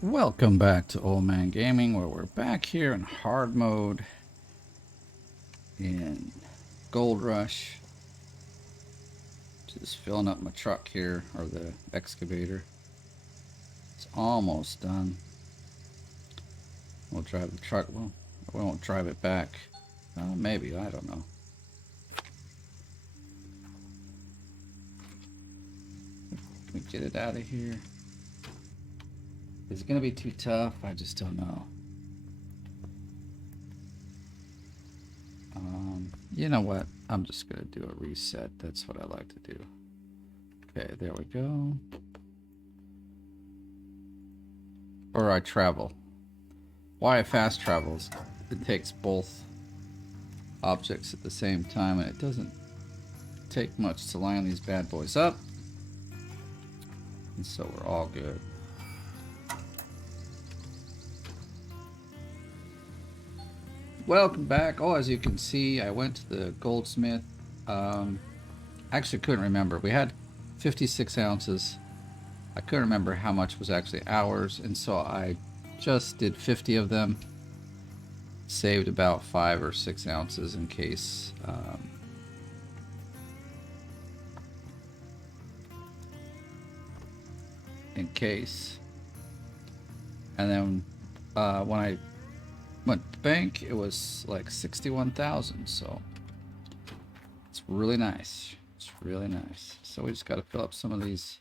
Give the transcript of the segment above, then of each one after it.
Welcome back to Old Man Gaming, where we're back here in hard mode in Gold Rush. Just filling up my truck here, or the excavator. It's almost done. We'll drive the truck. Well, we won't drive it back. Maybe, I don't know. Can we get it out of here? Is it going to be too tough? I just don't know. You know what? I'm just going to do a reset. That's what I like to do. Okay, there we go. Or I travel. Why I fast travels, it takes both objects at the same time, and it doesn't take much to line these bad boys up, and so we're all good. Welcome back. Oh, as you can see, I went to the goldsmith. Actually couldn't remember. We had 56 ounces. I couldn't remember how much was actually ours, and so I just did 50 of them. Saved about 5 or 6 ounces in case and then when I went to the bank, it was like 61,000, so it's really nice. It's really nice. So we just got to fill up some of these.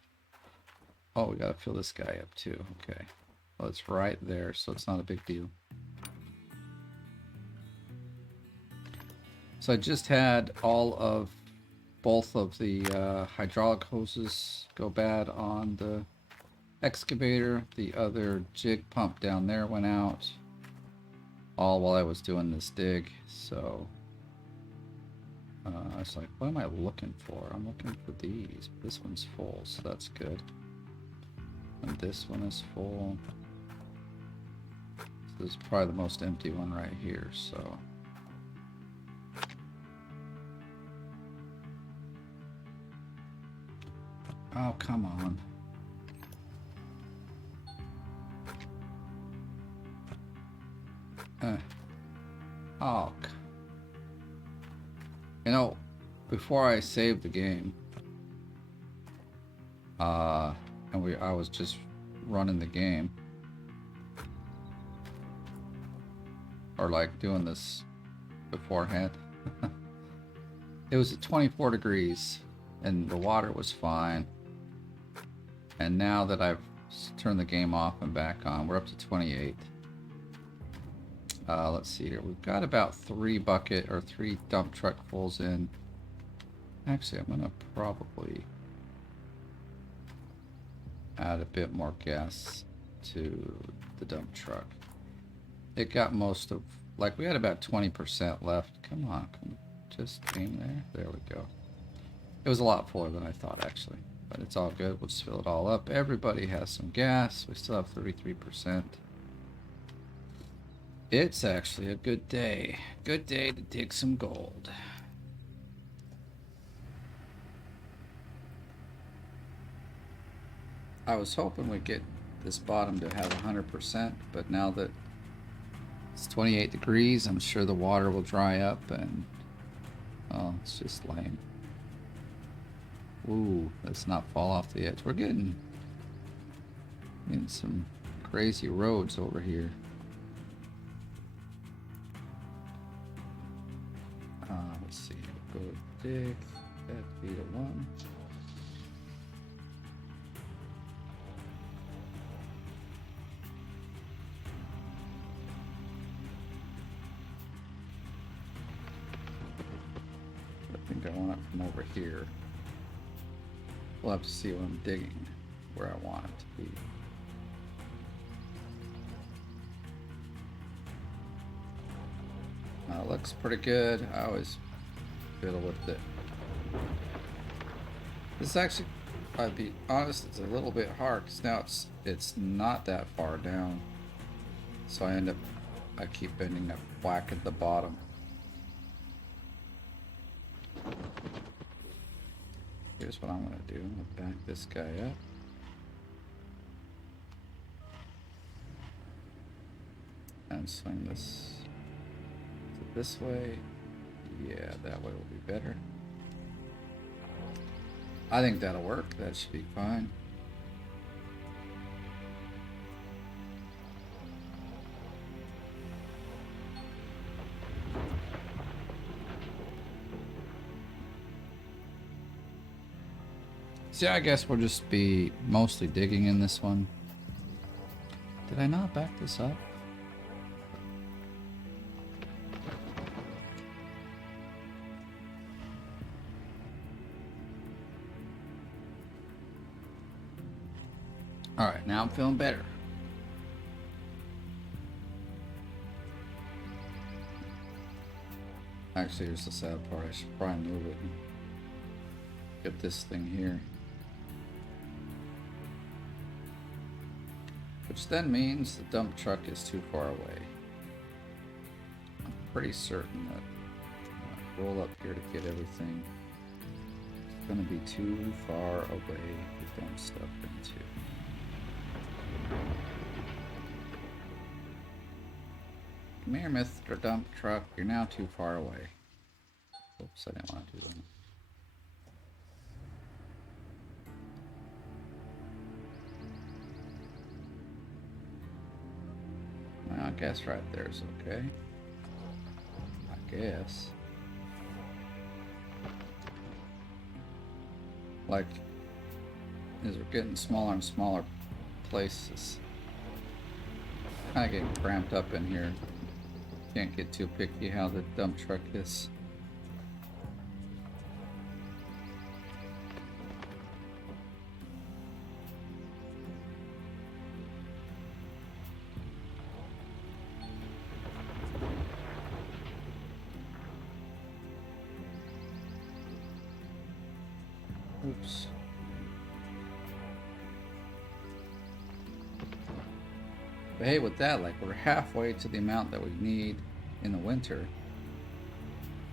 Oh, we got to fill this guy up too. Okay, well, it's right there, so it's not a big deal. So I just had both of the hydraulic hoses go bad on the excavator. The other jig pump down there went out, all while I was doing this dig. So I was like, what am I looking for? I'm looking for these. This one's full, so that's good. And this one is full. So this is probably the most empty one right here, so. Oh, come on. Oh, you know, before I saved the game, I was just running the game, or like doing this beforehand. It was at 24 degrees, and the water was fine. And now that I've turned the game off and back on, we're up to 28. Let's see here. We've got about 3 dump truck fulls in. Actually, I'm gonna probably add a bit more gas to the dump truck. It got most of, like, we had about 20% left. Come on, just aim there. There we go. It was a lot fuller than I thought, actually, but it's all good. We'll just fill it all up. Everybody has some gas. We still have 33%. It's actually a good day. Good day to dig some gold. I was hoping we'd get this bottom to have 100%, but now that it's 28 degrees, I'm sure the water will dry up, and oh, it's just lame. Ooh, let's not fall off the edge. We're getting some crazy roads over here. Let's see. We'll go dig that beta 1. I think I want it from over here. We'll have to see what I'm digging, where I want it to be. Looks pretty good. I always fiddle with it. This actually, I'll be honest, it's a little bit hard because now it's not that far down. So I keep ending up whack at the bottom. Here's what I'm gonna do. I'm gonna back this guy up. and swing this this way. Yeah, that way will be better. I think that'll work. That should be fine. See, I guess we'll just be mostly digging in this one. Did I not back this up? Alright, now I'm feeling better. Actually, here's the sad part. I should probably move it and get this thing here. Which then means the dump truck is too far away. I'm pretty certain that roll up here to get everything. It's going to be too far away to dump stuff into. Come here, Mr. Dump Truck. You're now too far away. Oops, I didn't want to do that. I guess right there's okay. I guess. Like, as we're getting smaller and smaller places, kind of getting cramped up in here. Can't get too picky how the dump truck is. Oops. But hey, with that, like, we're halfway to the amount that we need in the winter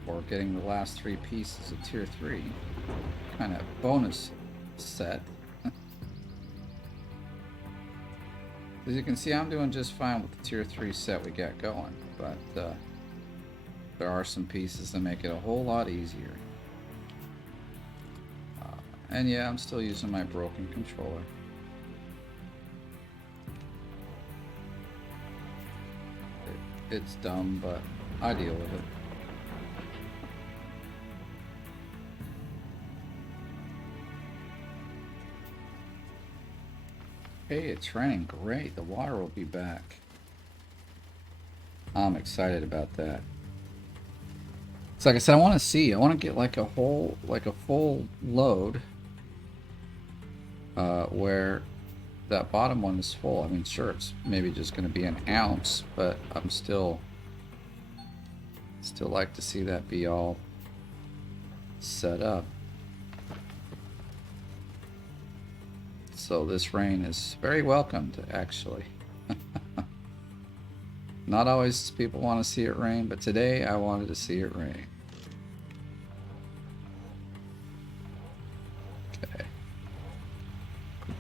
for getting the last 3 pieces of tier 3 kind of bonus set. As you can see, I'm doing just fine with the tier 3 set we got going, but there are some pieces that make it a whole lot easier. And yeah, I'm still using my broken controller. It's dumb, but I deal with it. Hey, it's raining. Great. The water will be back. I'm excited about that. So like I said, I want to get like a full load where that bottom one is full. I mean, sure, it's maybe just going to be an ounce, but I'm still like to see that be all set up. So this rain is very welcomed, actually. Not always people want to see it rain, but today I wanted to see it rain. Okay.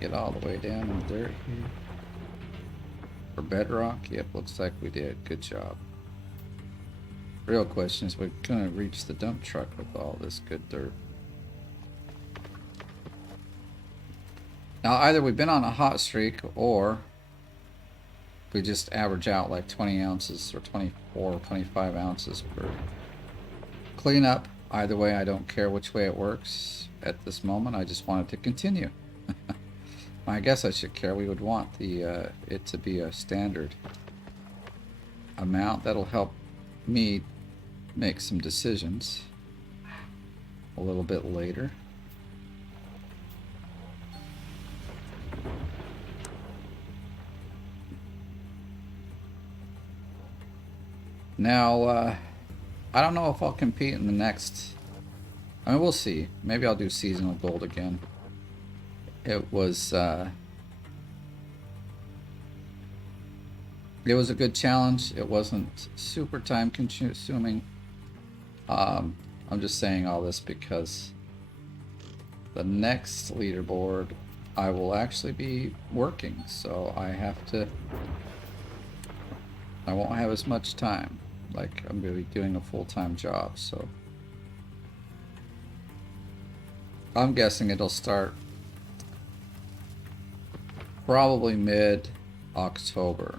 Get all the way down in the dirt here. For bedrock, yep, looks like we did. Good job. Real question is, we're gonna reach the dump truck with all this good dirt. Now, either we've been on a hot streak, or we just average out like 20 ounces or 24 or 25 ounces per cleanup. Either way, I don't care which way it works at this moment. I just want it to continue. I guess I should care. We would want the it to be a standard amount. That'll help me make some decisions a little bit later. Now, I don't know if I'll compete in the next... I mean, we'll see. Maybe I'll do seasonal gold again. It was a good challenge. It wasn't super time consuming. I'm just saying all this because the next leaderboard I will actually be working, so I have to I won't have as much time. Like, I'm going to be doing a full-time job, so I'm guessing it'll start probably mid-October.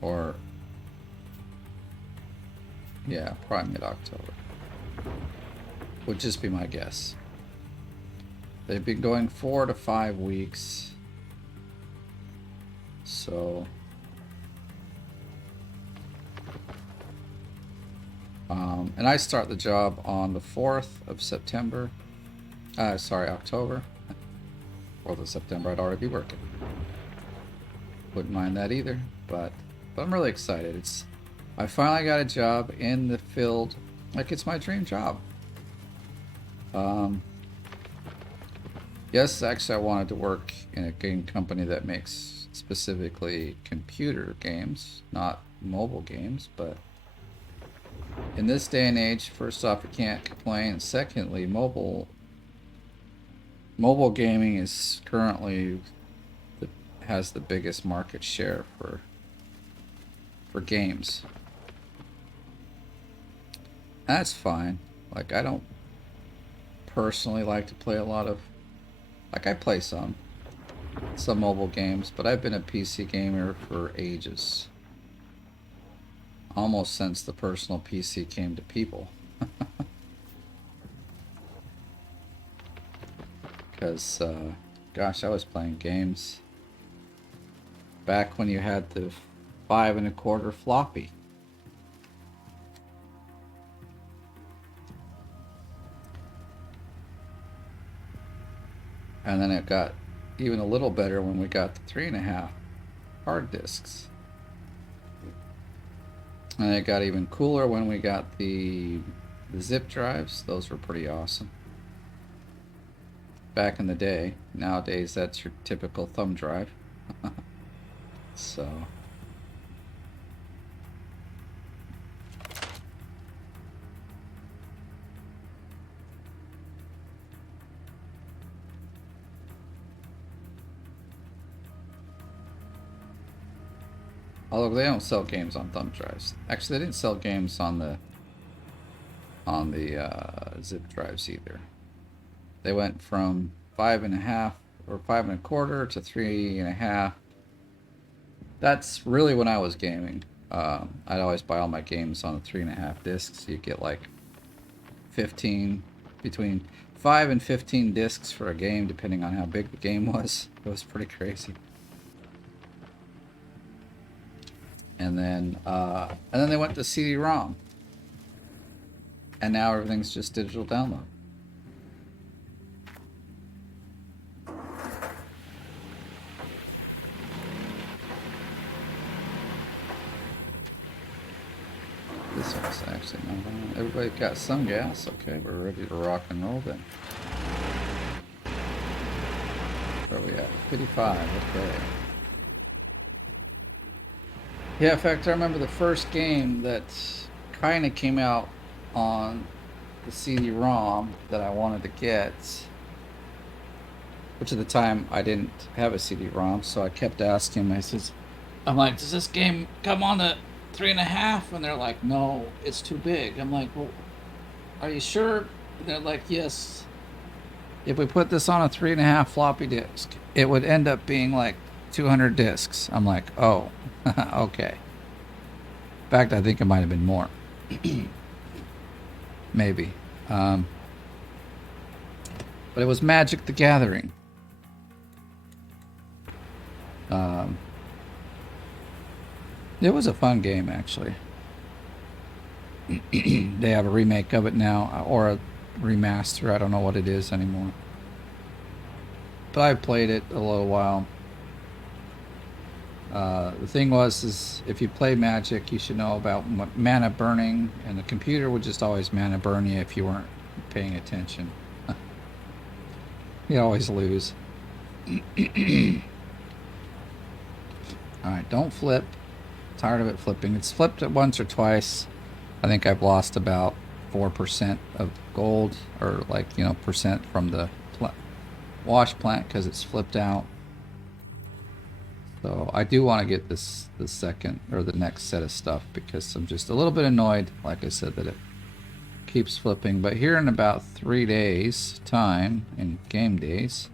Or, yeah, probably mid-October. Would just be my guess. They've been going 4 to 5 weeks. So, and I start the job on the 4th of September. Sorry, October. 4th of September, I'd already be working. Wouldn't mind that either, but I'm really excited. I finally got a job in the field, like it's my dream job. Yes, actually I wanted to work in a game company that makes specifically computer games, not mobile games, but in this day and age, first off, you can't complain. Secondly, mobile gaming is currently has the biggest market share for games. That's fine. Like, I don't personally like to play a lot of, like, I play some mobile games, but I've been a PC gamer for ages. Almost since the personal PC came to people. Because, gosh, I was playing games back when you had the 5 1/4 floppy. And then it got even a little better when we got the 3 1/2 hard disks. And it got even cooler when we got the zip drives. Those were pretty awesome. Back in the day. Nowadays, that's your typical thumb drive. So. Although they don't sell games on thumb drives. Actually, they didn't sell games on the zip drives either. They went from 5 1/2 or 5 1/4 to 3 1/2. That's really when I was gaming. I'd always buy all my games on the 3 1/2 discs. You get like 15, between 5 and 15 discs for a game, depending on how big the game was. It was pretty crazy. And then they went to CD-ROM, and now everything's just digital download. This one's actually not on. Everybody got some gas. Okay, we're ready to rock and roll then. Where are we at? 55. Okay. Yeah, in fact, I remember the first game that kind of came out on the CD-ROM that I wanted to get, which at the time I didn't have a CD-ROM, so I kept asking him. I'm like, does this game come on the 3 1/2? And they're like, no, it's too big. I'm like, well, are you sure? And they're like, yes. If we put this on a 3 1/2 floppy disk, it would end up being like 200 discs. I'm like, oh, okay. In fact, I think it might have been more. Maybe. But it was Magic the Gathering. It was a fun game, actually. They have a remake of it now, or a remaster. I don't know what it is anymore. But I played it a little while. The thing is if you play Magic, you should know about mana burning, and the computer would just always mana burn you if you weren't paying attention. You always lose. Alright, don't flip. Tired of it flipping. It's flipped it once or twice. I think I've lost about 4% of gold, or like, percent from the wash plant because it's flipped out. So I do want to get the second or the next set of stuff because I'm just a little bit annoyed, like I said, that it keeps flipping. But here in about 3 days time, in game days,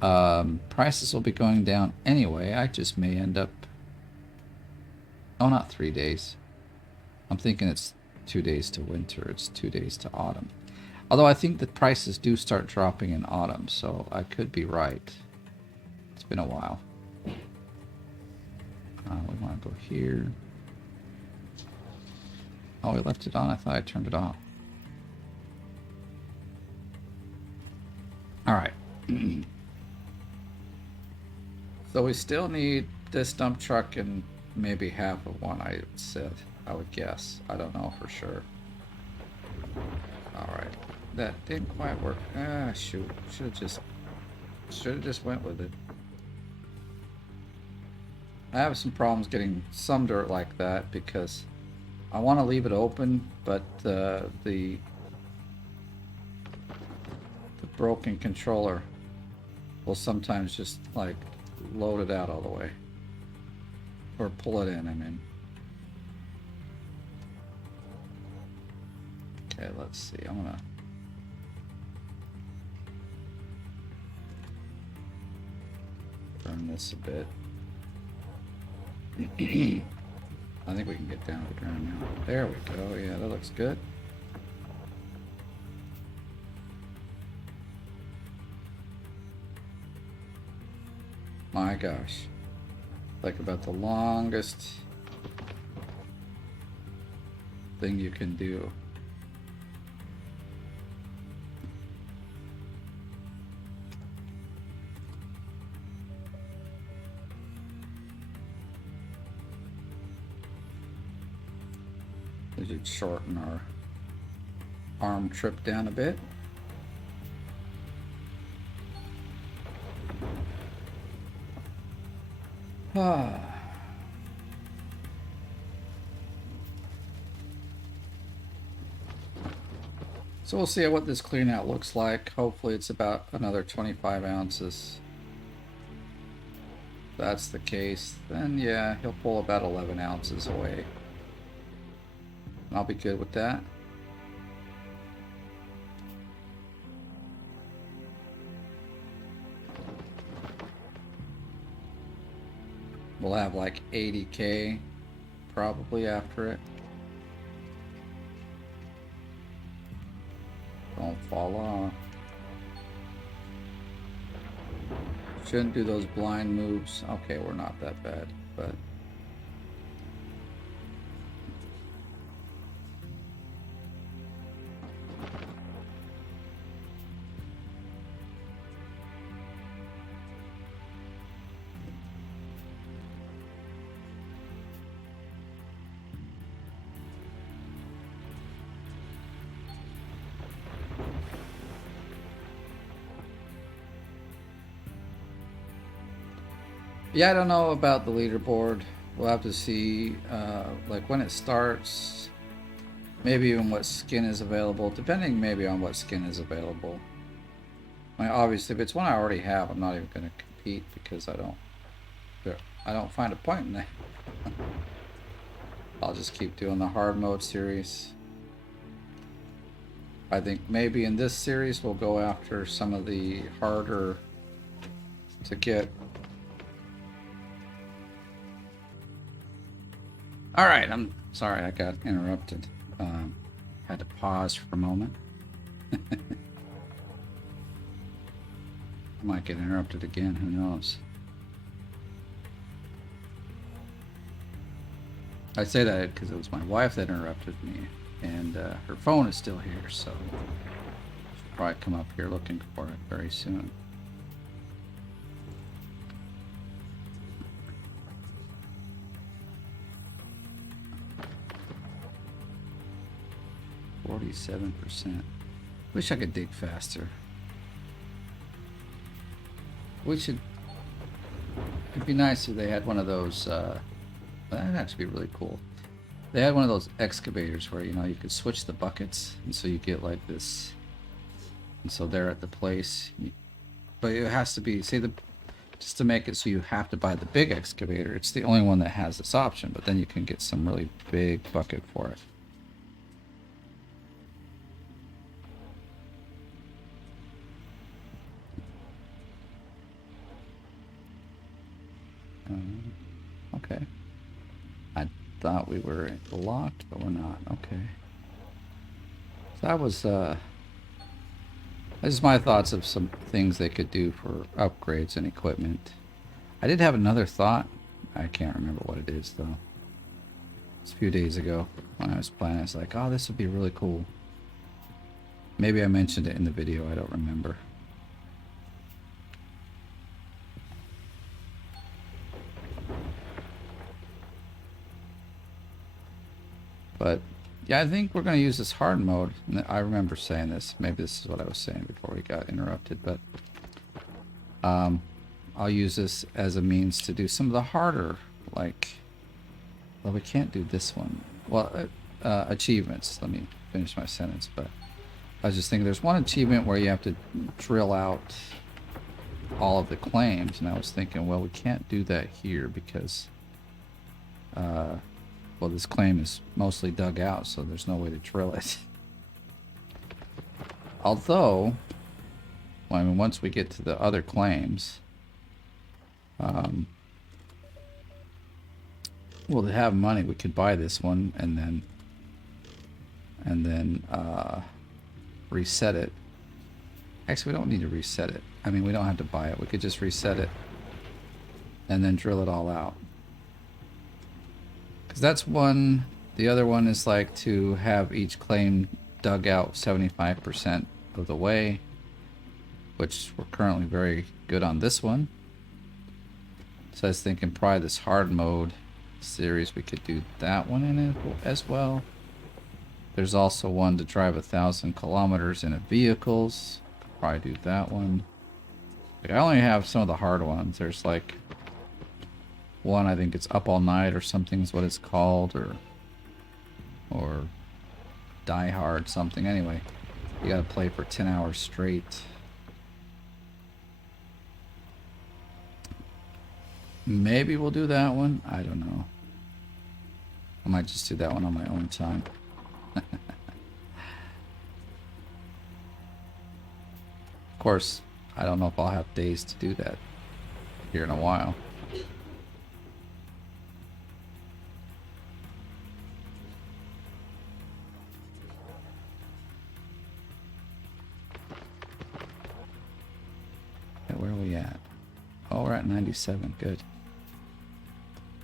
prices will be going down anyway. I just may end up, oh, not 3 days. I'm thinking it's 2 days to winter. It's 2 days to autumn. Although I think the prices do start dropping in autumn, so I could be right. It's been a while. We want to go here. Oh, we left it on? I thought I turned it off. Alright. So we still need this dump truck and maybe half of one, I said. I would guess. I don't know for sure. Alright. That didn't quite work. Ah, shoot. Should have just went with it. I have some problems getting some dirt like that because I want to leave it open, but the broken controller will sometimes just like load it out all the way, or pull it in, I mean. Okay, let's see. I'm gonna burn this a bit. I think we can get down to the ground now. There we go. Yeah, that looks good. My gosh. Like about the longest thing you can do. We should shorten our arm trip down a bit. So we'll see what this clean out looks like. Hopefully it's about another 25 ounces. If that's the case, then yeah, he'll pull about 11 ounces away. I'll be good with that. We'll have like 80K probably after it. Don't fall off. Shouldn't do those blind moves. Okay, we're not that bad, but yeah, I don't know about the leaderboard. We'll have to see, like when it starts, maybe even what skin is available, depending maybe on what skin is available. I mean, obviously, if it's one I already have, I'm not even going to compete because I don't find a point in that. I'll just keep doing the hard mode series. I think maybe in this series we'll go after some of the harder to get. Alright, I'm sorry I got interrupted. Had to pause for a moment. Might get interrupted again, who knows. I say that because it was my wife that interrupted me, and her phone is still here, so she'll probably come up here looking for it very soon. %. Wish I could dig faster. It'd be nice if they had one of those, that'd actually be really cool. They had one of those excavators where, you know, you could switch the buckets, and so you get like this, and so they're at the place. But it has to be, say to just to make it so you have to buy the big excavator. It's the only one that has this option, but then you can get some really big bucket for it. Okay. I thought we were locked, but we're not. Okay. So that was this is my thoughts of some things they could do for upgrades and equipment. I did have another thought. I can't remember what it is though. It's a few days ago when I was planning. I was like, oh, this would be really cool. Maybe I mentioned it in the video. I don't remember. But yeah, I think we're going to use this hard mode. I remember saying this. Maybe this is what I was saying before we got interrupted. But I'll use this as a means to do some of the harder, like, well, we can't do this one. Well, achievements. Let me finish my sentence. But I was just thinking there's one achievement where you have to drill out all of the claims. And I was thinking, well, we can't do that here because... well, this claim is mostly dug out, so there's no way to drill it. Although, well, I mean, once we get to the other claims, well, to have money, we could buy this one and then reset it. Actually, we don't need to reset it. I mean, we don't have to buy it. We could just reset it and then drill it all out. Because that's one. The other one is like to have each claim dug out 75% of the way, which we're currently very good on this one. So I was thinking probably this hard mode series, we could do that one in it as well. There's also one to drive 1,000 kilometers in a vehicles. Could probably do that one. Like, I only have some of the hard ones. There's like one, I think it's Up All Night or something is what it's called, or Die Hard something. Anyway, you gotta play for 10 hours straight. Maybe we'll do that one. I don't know. I might just do that one on my own time. Of course, I don't know if I'll have days to do that here in a while. Where are we at? Oh, we're at 97. Good.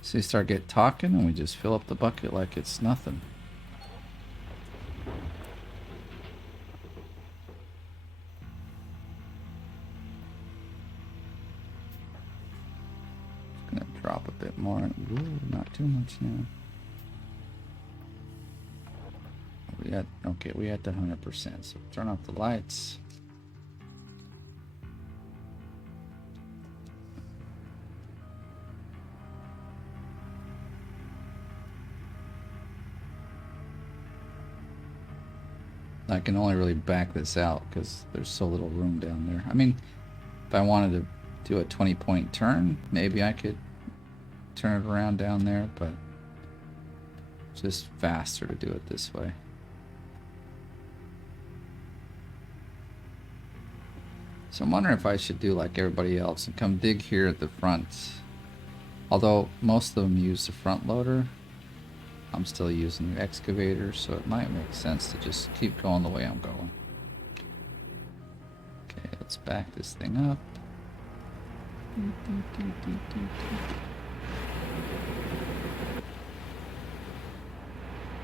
So you start getting talking and we just fill up the bucket like it's nothing. Gonna drop a bit more. Ooh, not too much now. We at okay, we at the 100%. So turn off the lights. I can only really back this out because there's so little room down there. I mean, if I wanted to do a 20-point turn, maybe I could turn it around down there, but it's just faster to do it this way. So I'm wondering if I should do like everybody else and come dig here at the front. Although most of them use the front loader, I'm still using the excavator, so it might make sense to just keep going the way I'm going. Okay, let's back this thing up.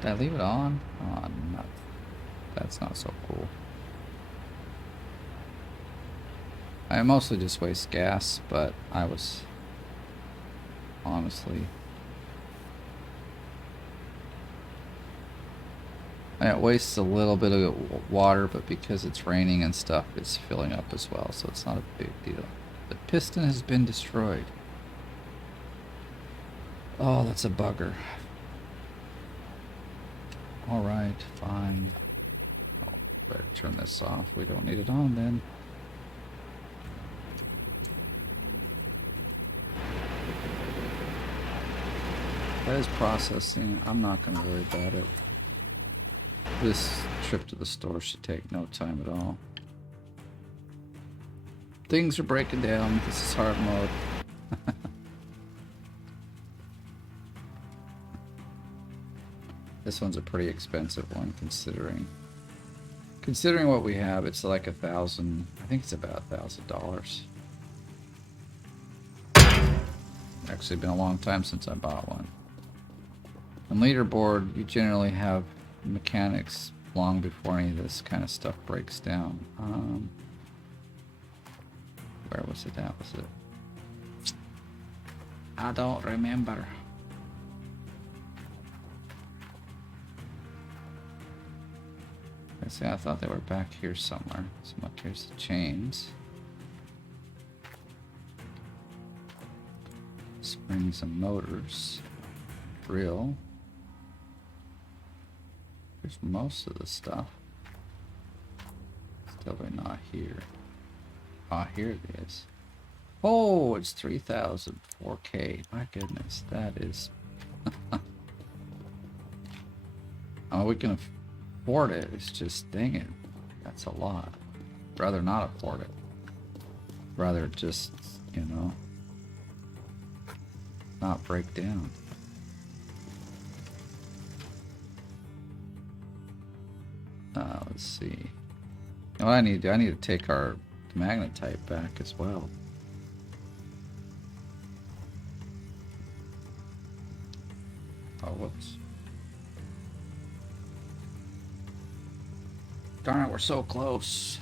Did I leave it on? Oh, not, that's not so cool. I mostly just waste gas, but I was honestly... It wastes a little bit of water, but because it's raining and stuff, it's filling up as well, so it's not a big deal. The piston has been destroyed. Oh, that's a bugger. Alright, fine. Oh, better turn this off. We don't need it on then. That is processing. I'm not going to worry about it. This trip to the store should take no time at all. Things are breaking down. This is hard mode. This one's a pretty expensive one considering what we have. It's like $1,000. I think it's about $1,000. Actually been a long time since I bought one. On leaderboard, you generally have mechanics long before any of this kind of stuff breaks down. Where was it? That was it. I don't remember. See, I thought they were back here somewhere. So look, here's the chains. Springs and motors. Drill. There's most of the stuff. It's definitely not here. Ah, here it is. Oh, it's 3,000 4K. My goodness, that is. Oh, we can afford it. It's just, dang it, that's a lot. Rather not afford it. Rather just, you know, not break down. Let's see. You know what I need to do? I need to take our magnetite back as well. Oh, whoops. Darn it, we're so close.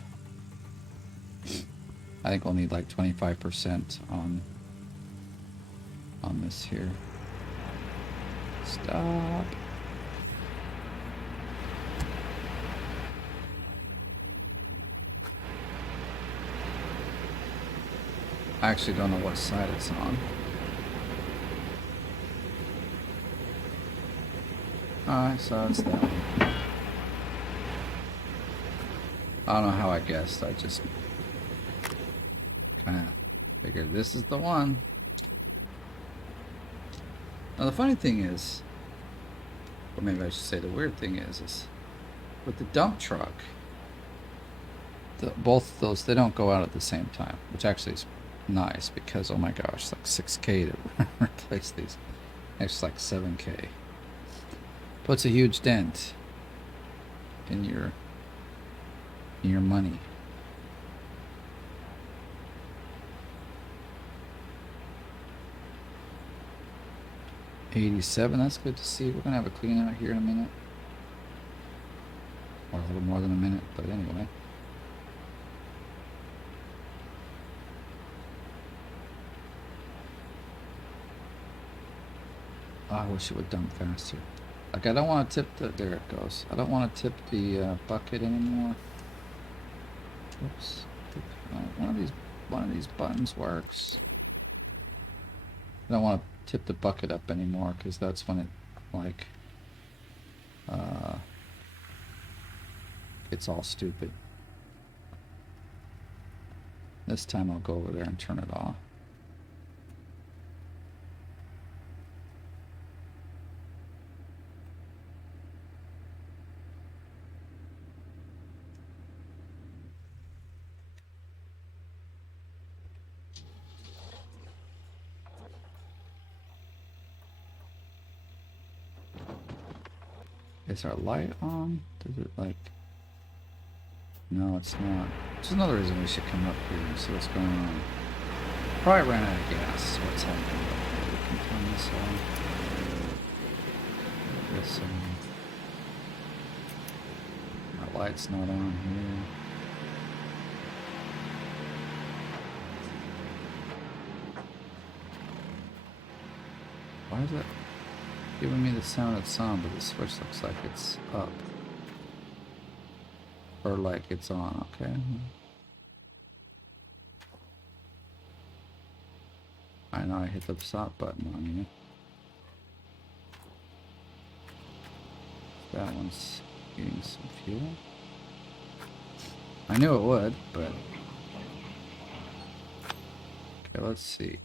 I think we'll need like 25% on this here. Stop. I actually don't know what side it's on. Alright, so it's that one. I don't know how I guessed. I just kind of figured this is the one. Now the funny thing is, or maybe I should say the weird thing is with the dump truck, both of those, they don't go out at the same time, which actually is nice because, oh my gosh, like 6K to replace these. Actually like 7K. Puts a huge dent in your money. $87, that's good to see. We're gonna have a clean out here in a minute. Or a little more than a minute, but anyway. Oh, I wish it would dump faster. Like, I don't want to tip the, there it goes. I don't want to tip the bucket anymore. Oops. One of these buttons works. I don't want to tip the bucket up anymore because that's when it, like, gets all stupid. This time I'll go over there and turn it off. Is our light on? Does it like... No, it's not. Which is another reason we should come up here and see what's going on. Probably ran out of gas. What's happening up here? We can turn this on. This our light's not on here. Why is it giving me the sound it's on, but the switch looks like it's up? Or like it's on, okay. I know I hit the stop button on you. That one's getting some fuel. I knew it would, but... Okay, let's see.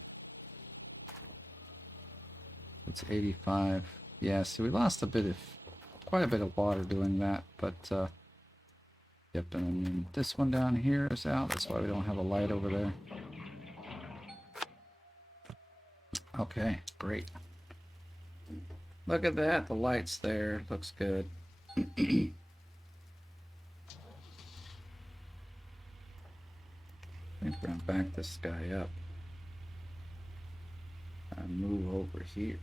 It's 85. Yeah, so we lost quite a bit of water doing that, but yep, and then this one down here is out. That's why we don't have a light over there. Okay, great. Look at that, the light's there. Looks good. I think we're gonna back this guy up and move over here.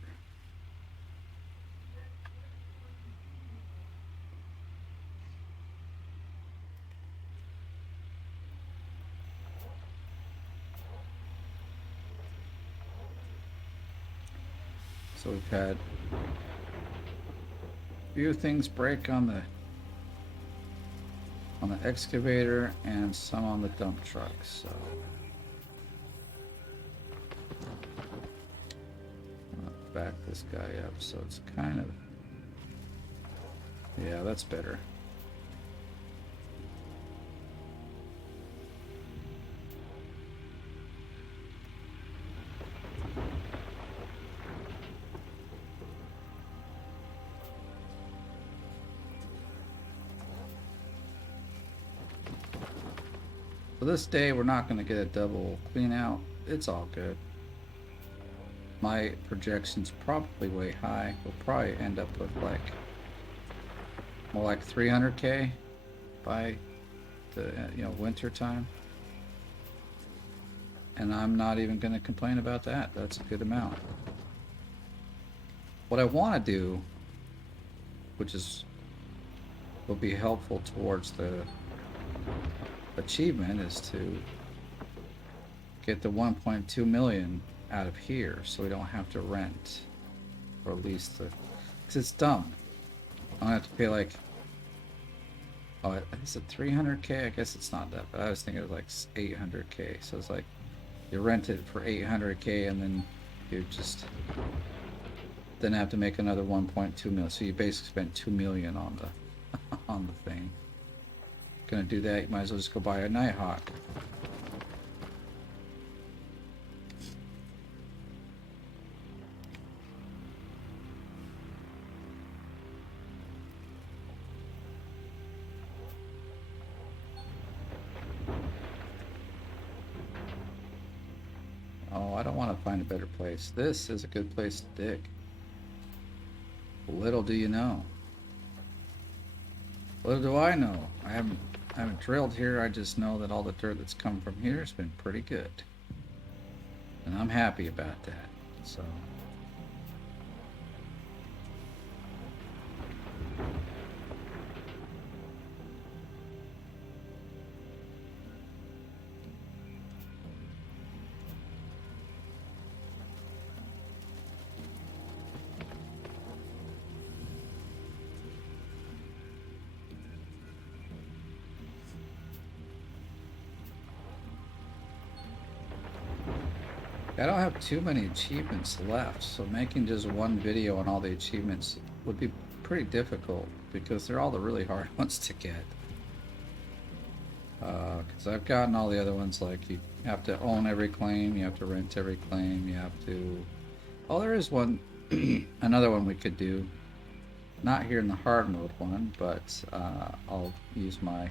So we've had a few things break on the excavator and some on the dump truck, so I'll back this guy up so it's kind of, yeah, that's better. For this day, we're not going to get a double clean out. It's all good. My projection's probably way high. We'll probably end up with like more like 300K by the winter time. And I'm not even going to complain about that. That's a good amount. What I want to do, which will be helpful towards the achievement, is to get the 1.2 million out of here so we don't have to rent, or at least because it's dumb. I'm gonna have to pay like, oh, is it 300K? I guess it's not that, but I was thinking it was like 800K. So it's like you rent it for 800K and then you just then have to make another 1.2 million. So you basically spent 2 million on the on the thing. Gonna do that, you might as well just go buy a nighthawk. Oh, I don't want to find a better place. This is a good place to dig. Little do you know. Little do I know. I haven't drilled here. I just know that all the dirt that's come from here has been pretty good, and I'm happy about that. So I don't have too many achievements left, so making just one video on all the achievements would be pretty difficult because they're all the really hard ones to get. Because I've gotten all the other ones, like you have to own every claim, you have to rent every claim, you have to... Oh, there is one, another one we could do. Not here in the hard mode one, but I'll use my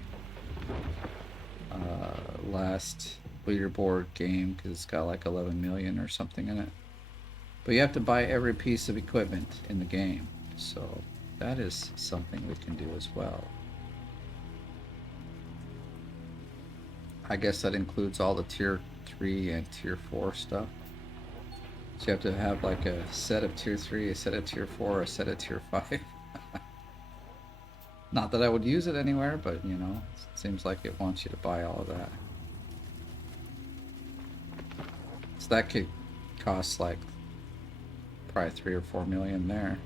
last leaderboard game because it's got like 11 million or something in it. But you have to buy every piece of equipment in the game, so that is something we can do as well. I guess that includes all the tier 3 and tier 4 stuff. So you have to have like a set of tier 3, a set of tier 4, a set of tier 5. Not that I would use it anywhere, but you know, it seems like it wants you to buy all of that. So that could cost like probably 3 or 4 million there.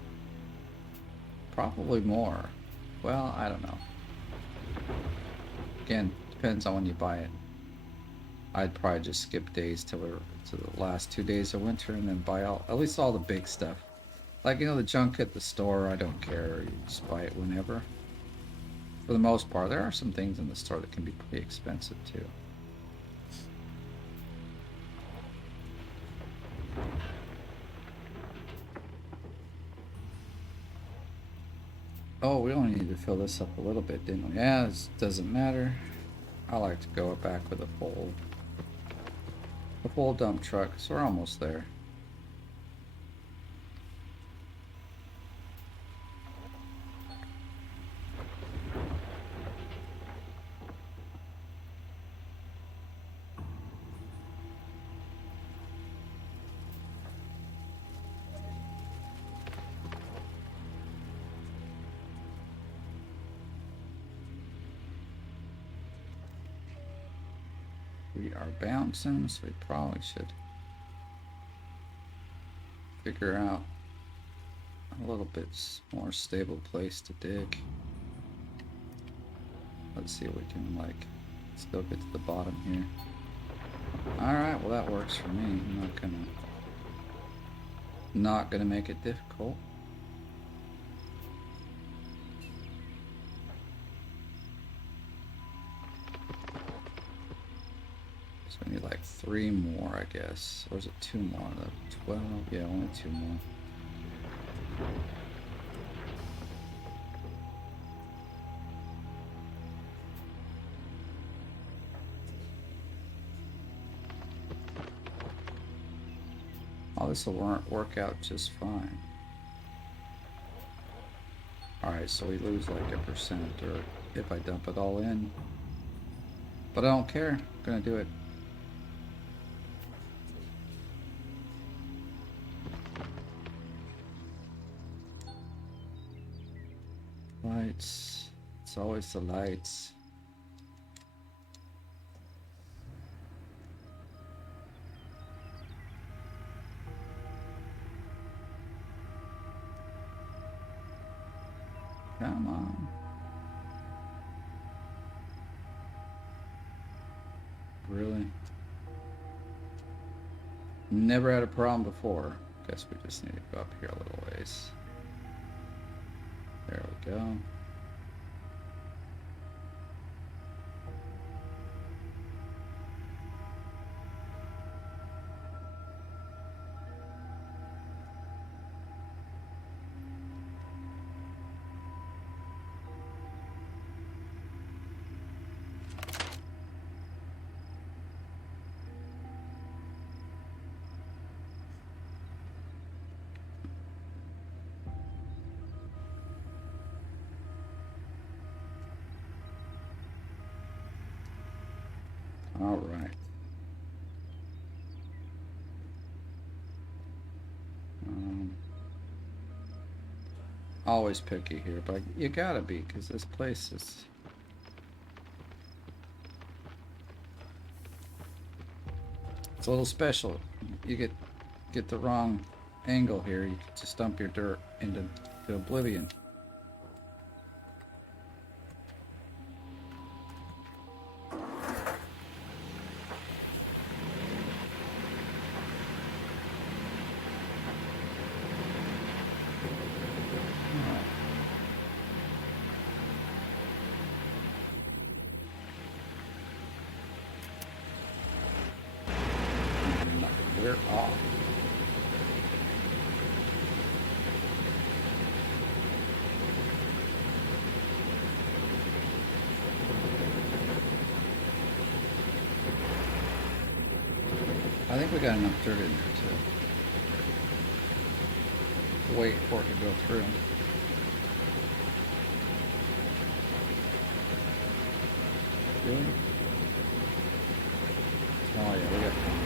Probably more. Well, I don't know. Again, depends on when you buy it. I'd probably just skip days till the last 2 days of winter and then buy at least all the big stuff. Like, you know, the junk at the store, I don't care. You just buy it whenever. For the most part, there are some things in the store that can be pretty expensive too. Oh, we only need to fill this up a little bit, didn't we? Yeah, it doesn't matter. I like to go back with a full dump truck, so we're almost there. We are bouncing, so we probably should figure out a little bit more stable place to dig. Let's see if we can, like, still get to the bottom here. Alright, well that works for me. I'm not gonna make it difficult. So we need like 3 more, I guess. Or is it 2 more? The 12? Yeah, only 2 more. Oh, this will work out just fine. Alright, so we lose like 1% of dirt if I dump it all in. But I don't care. I'm gonna do it. Lights. It's always the lights. Come on. Really? Never had a problem before. Guess we just need to go up here a little ways. There we go. All right. Always picky here, but you gotta be, because this place is... It's a little special. You get the wrong angle here, you can just dump your dirt into oblivion. We're off. I think we got enough dirt in there to wait for it to go through. Really? Oh yeah, we got plenty.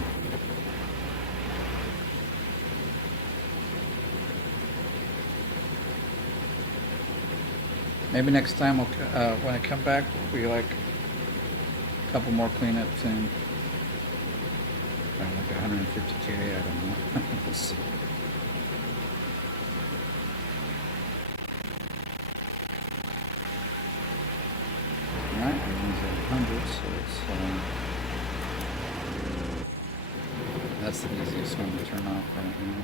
Maybe next time we'll, when I come back, we like a couple more cleanups and like 150K, I don't know. We'll see. Alright, everyone's at 100, so it's, that's the easiest one to turn off right now.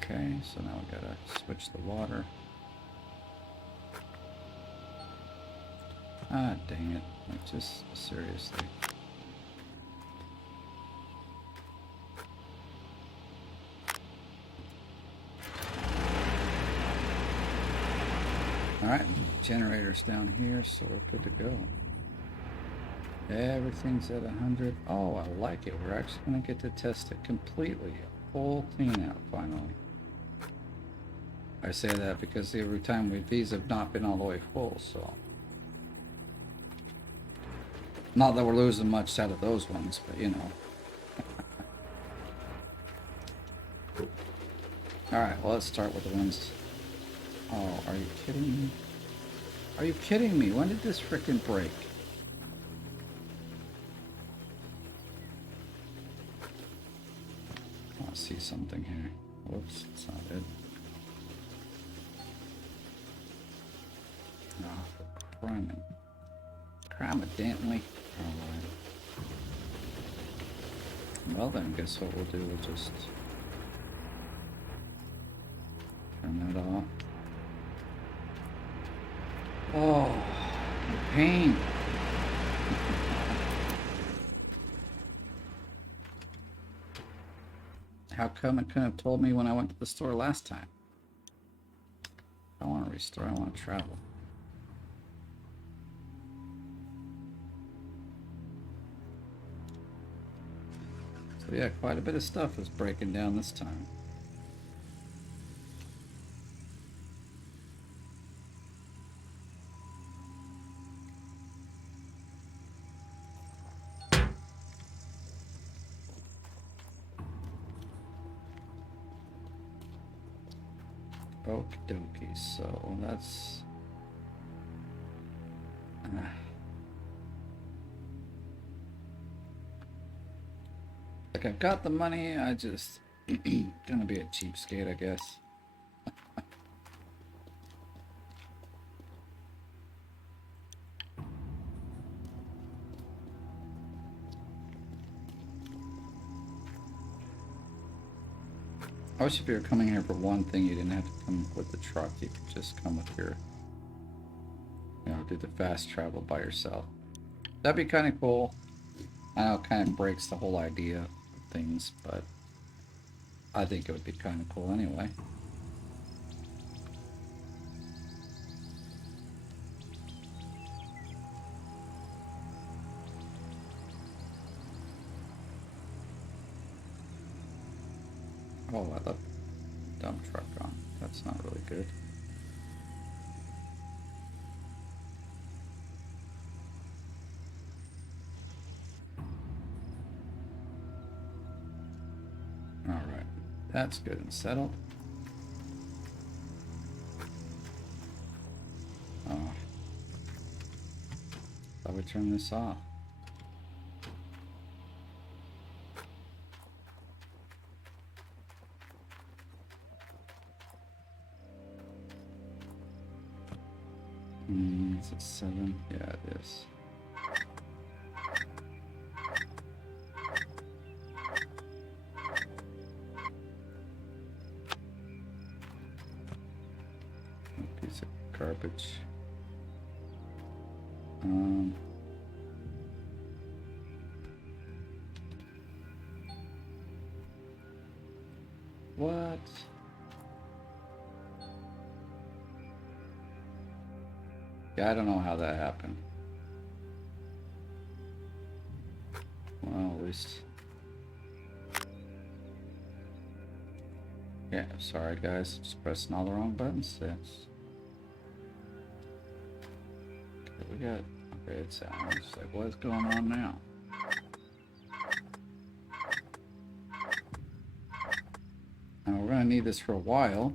Okay, so now we gotta switch the water. Ah, dang it. Like, just seriously. Generators down here, so we're good to go. Everything's at 100. Oh, I like it. We're actually going to get to test it completely. A full clean out, finally. I say that because every time these have not been all the way full, so. Not that we're losing much out of those ones, but you know. Alright, well, let's start with the ones. Oh, are you kidding me? Are you kidding me? When did this frickin' break? I see something here. Whoops, that's not it. Oh, priming. Evidently. Alright. Well then, guess what we'll do? We'll just turn that off. Oh, the pain. How come it couldn't have told me when I went to the store last time? I want to restore, I want to travel. So yeah, quite a bit of stuff is breaking down this time. Okie dokie, so that's... Like, I've got the money, I just... gonna be a cheapskate, I guess. I wish if you were coming here for one thing, you didn't have to come with the truck. You could just come with your, you know, do the fast travel by yourself. That'd be kind of cool. I know it kind of breaks the whole idea of things, but I think it would be kind of cool anyway. Oh, I left the dump truck on. That's not really good. Alright, that's good and settled. Oh, thought we turned this off. Is it 7? Yeah, it is. A piece of garbage. What? Yeah, I don't know how that happened. Well, at least... Yeah, sorry guys, just pressing all the wrong buttons. Yes. Okay, we got... Okay, it's out. It's like, what's going on now? Now, we're gonna need this for a while.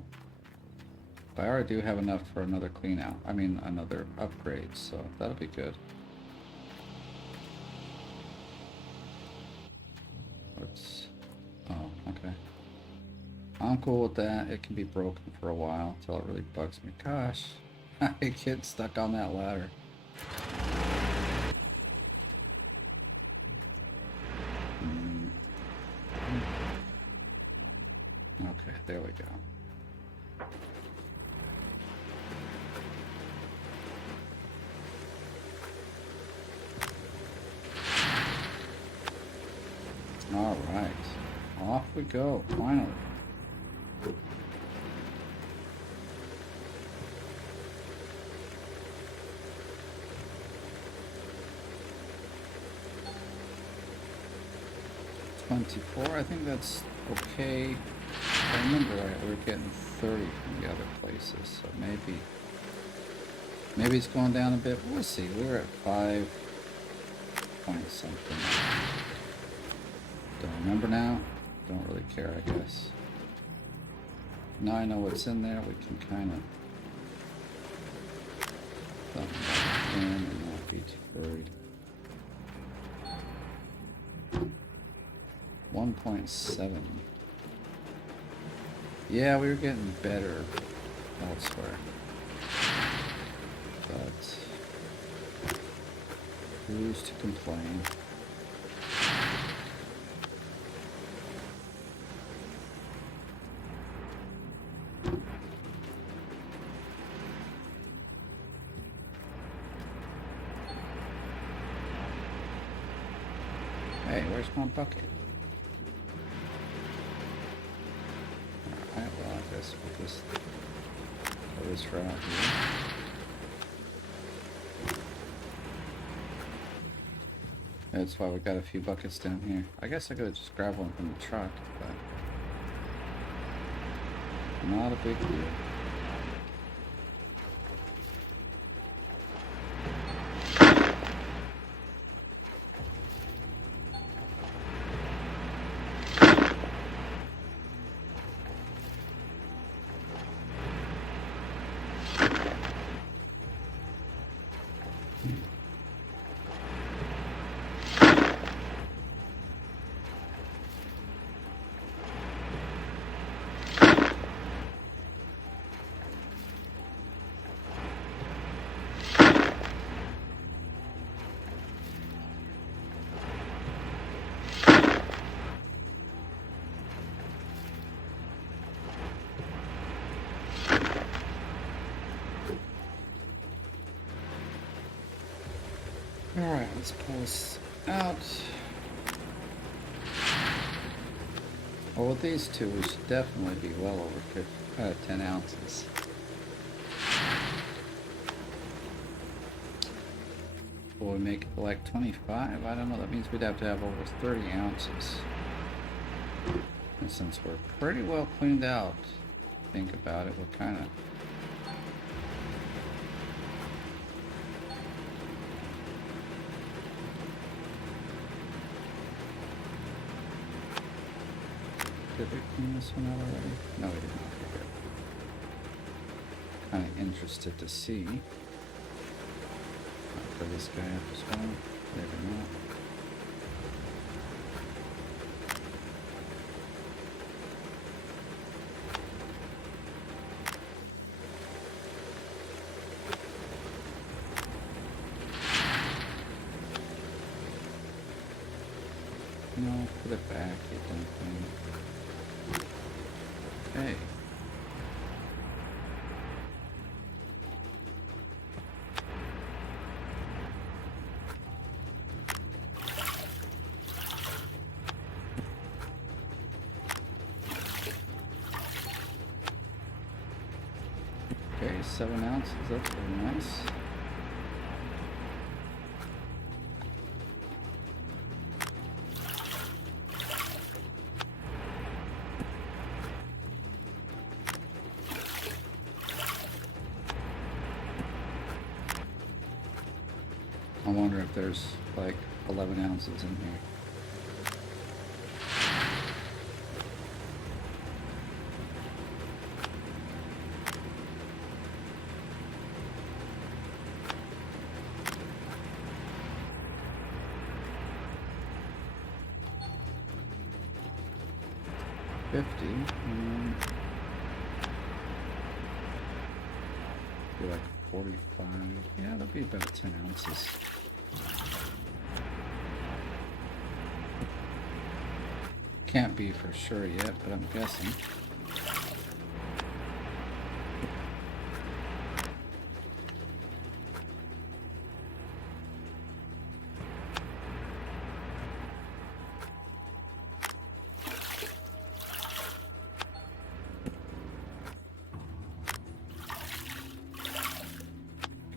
But I already do have enough for another clean out. I mean, another upgrade, so that'll be good. Let's... Oh, okay. I'm cool with that. It can be broken for a while until it really bugs me. Gosh, I get stuck on that ladder. Okay, there we go. All right, off we go, finally. 24, I think that's okay. If I remember right, we were getting 30 from the other places, so maybe it's going down a bit. We'll see. We're at 5 point something. Don't remember now. Don't really care, I guess. Now I know what's in there, we can kind of dump that in and not be too worried. 1.7. Yeah, we were getting better elsewhere. But who's to complain? Hey, where's my bucket? Alright, well, I guess we'll just go this route here. That's why we got a few buckets down here. I guess I could just grab one from the truck, but not a big deal. Alright, let's pull this out. Well, with these two, we should definitely be well over 10 ounces. Will we make it like 25? I don't know. That means we'd have to have over 30 ounces. And since we're pretty well cleaned out, think about it, we're kind of... Did we clean this one out already? No, we did not. Okay, good. Kind of interested to see. I'll fill this guy up as well. Maybe not. No, put it back, you dumb thing. Okay. Okay, 7 ounces, that's very nice. I wonder if there's like 11 ounces in here. Be like 45. Yeah, that'll be about 10 ounces. Can't be for sure yet, but I'm guessing.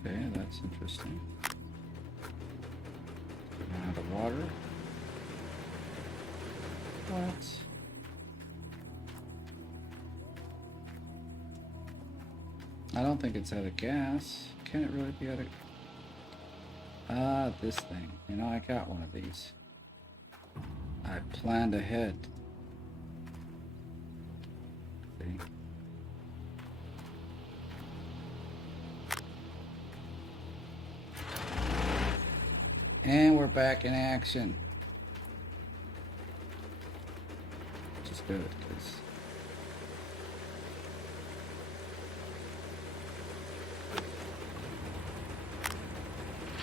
Okay, that's interesting. We're out of water. What? I don't think it's out of gas. Can it really be out of... Ah, this thing. You know, I got one of these. I planned ahead. See? And we're back in action. Which is good, because...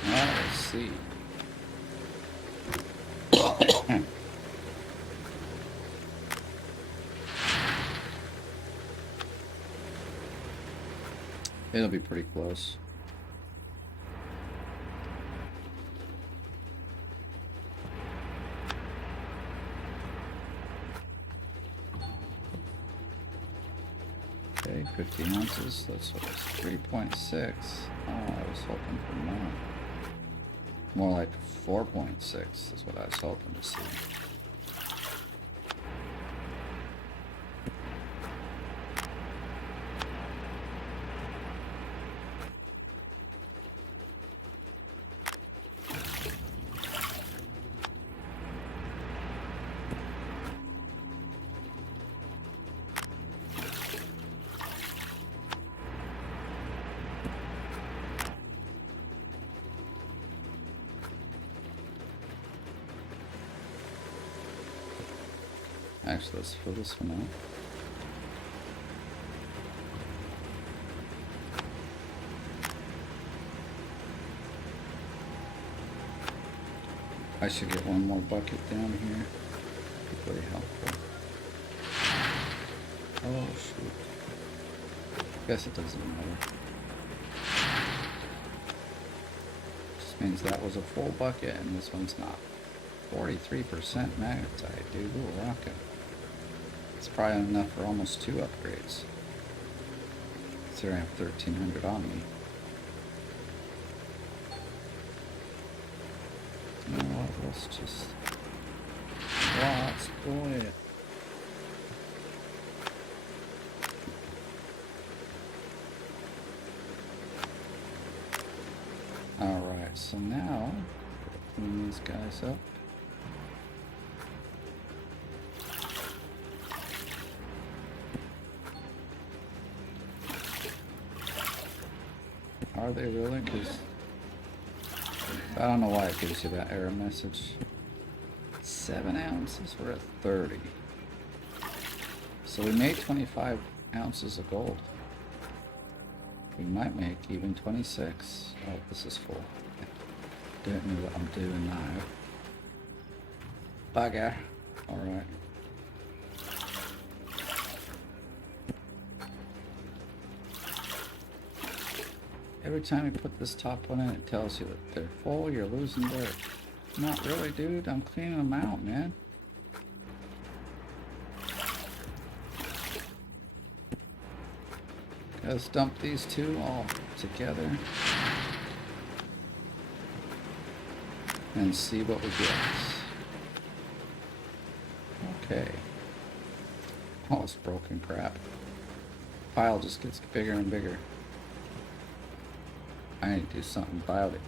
Now, let's see. It'll be pretty close. Okay, 50 ounces. That's what it's 3.6. Oh, I was hoping for more. More like 4.6 is what I was hoping to see. Actually, let's fill this one out. I should get one more bucket down here. Be very helpful. Oh shoot. Guess it doesn't matter. Just means that was a full bucket and this one's not. 43% magnetite, dude. We're rocking. It's probably enough for almost 2 upgrades. Considering I have 1,300 on me. You know what? Let's just go it. Alright, so now clean these guys up. Are they really? Because I don't know why it gives you that error message. 7 ounces, we're at 30. So we made 25 ounces of gold. We might make even 26. Oh, this is full. Don't know what I'm doing now. Bugger. Alright. Every time you put this top one in, it tells you that they're full, you're losing dirt. Not really, dude. I'm cleaning them out, man. Let's dump these two all together. And see what we get. Okay. All this broken crap. Pile just gets bigger and bigger. I need to do something about it.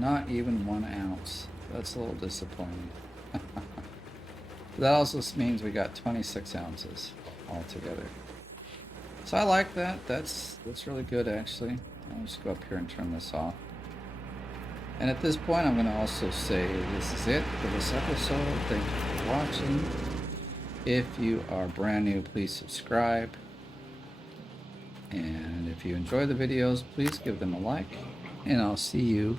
Not even 1 ounce. That's a little disappointing. That also means we got 26 ounces altogether. So I like that. That's really good, actually. I'll just go up here and turn this off. And at this point, I'm going to also say this is it for this episode. Thank you for watching. If you are brand new, please subscribe. And if you enjoy the videos, please give them a like, and I'll see you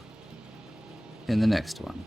in the next one.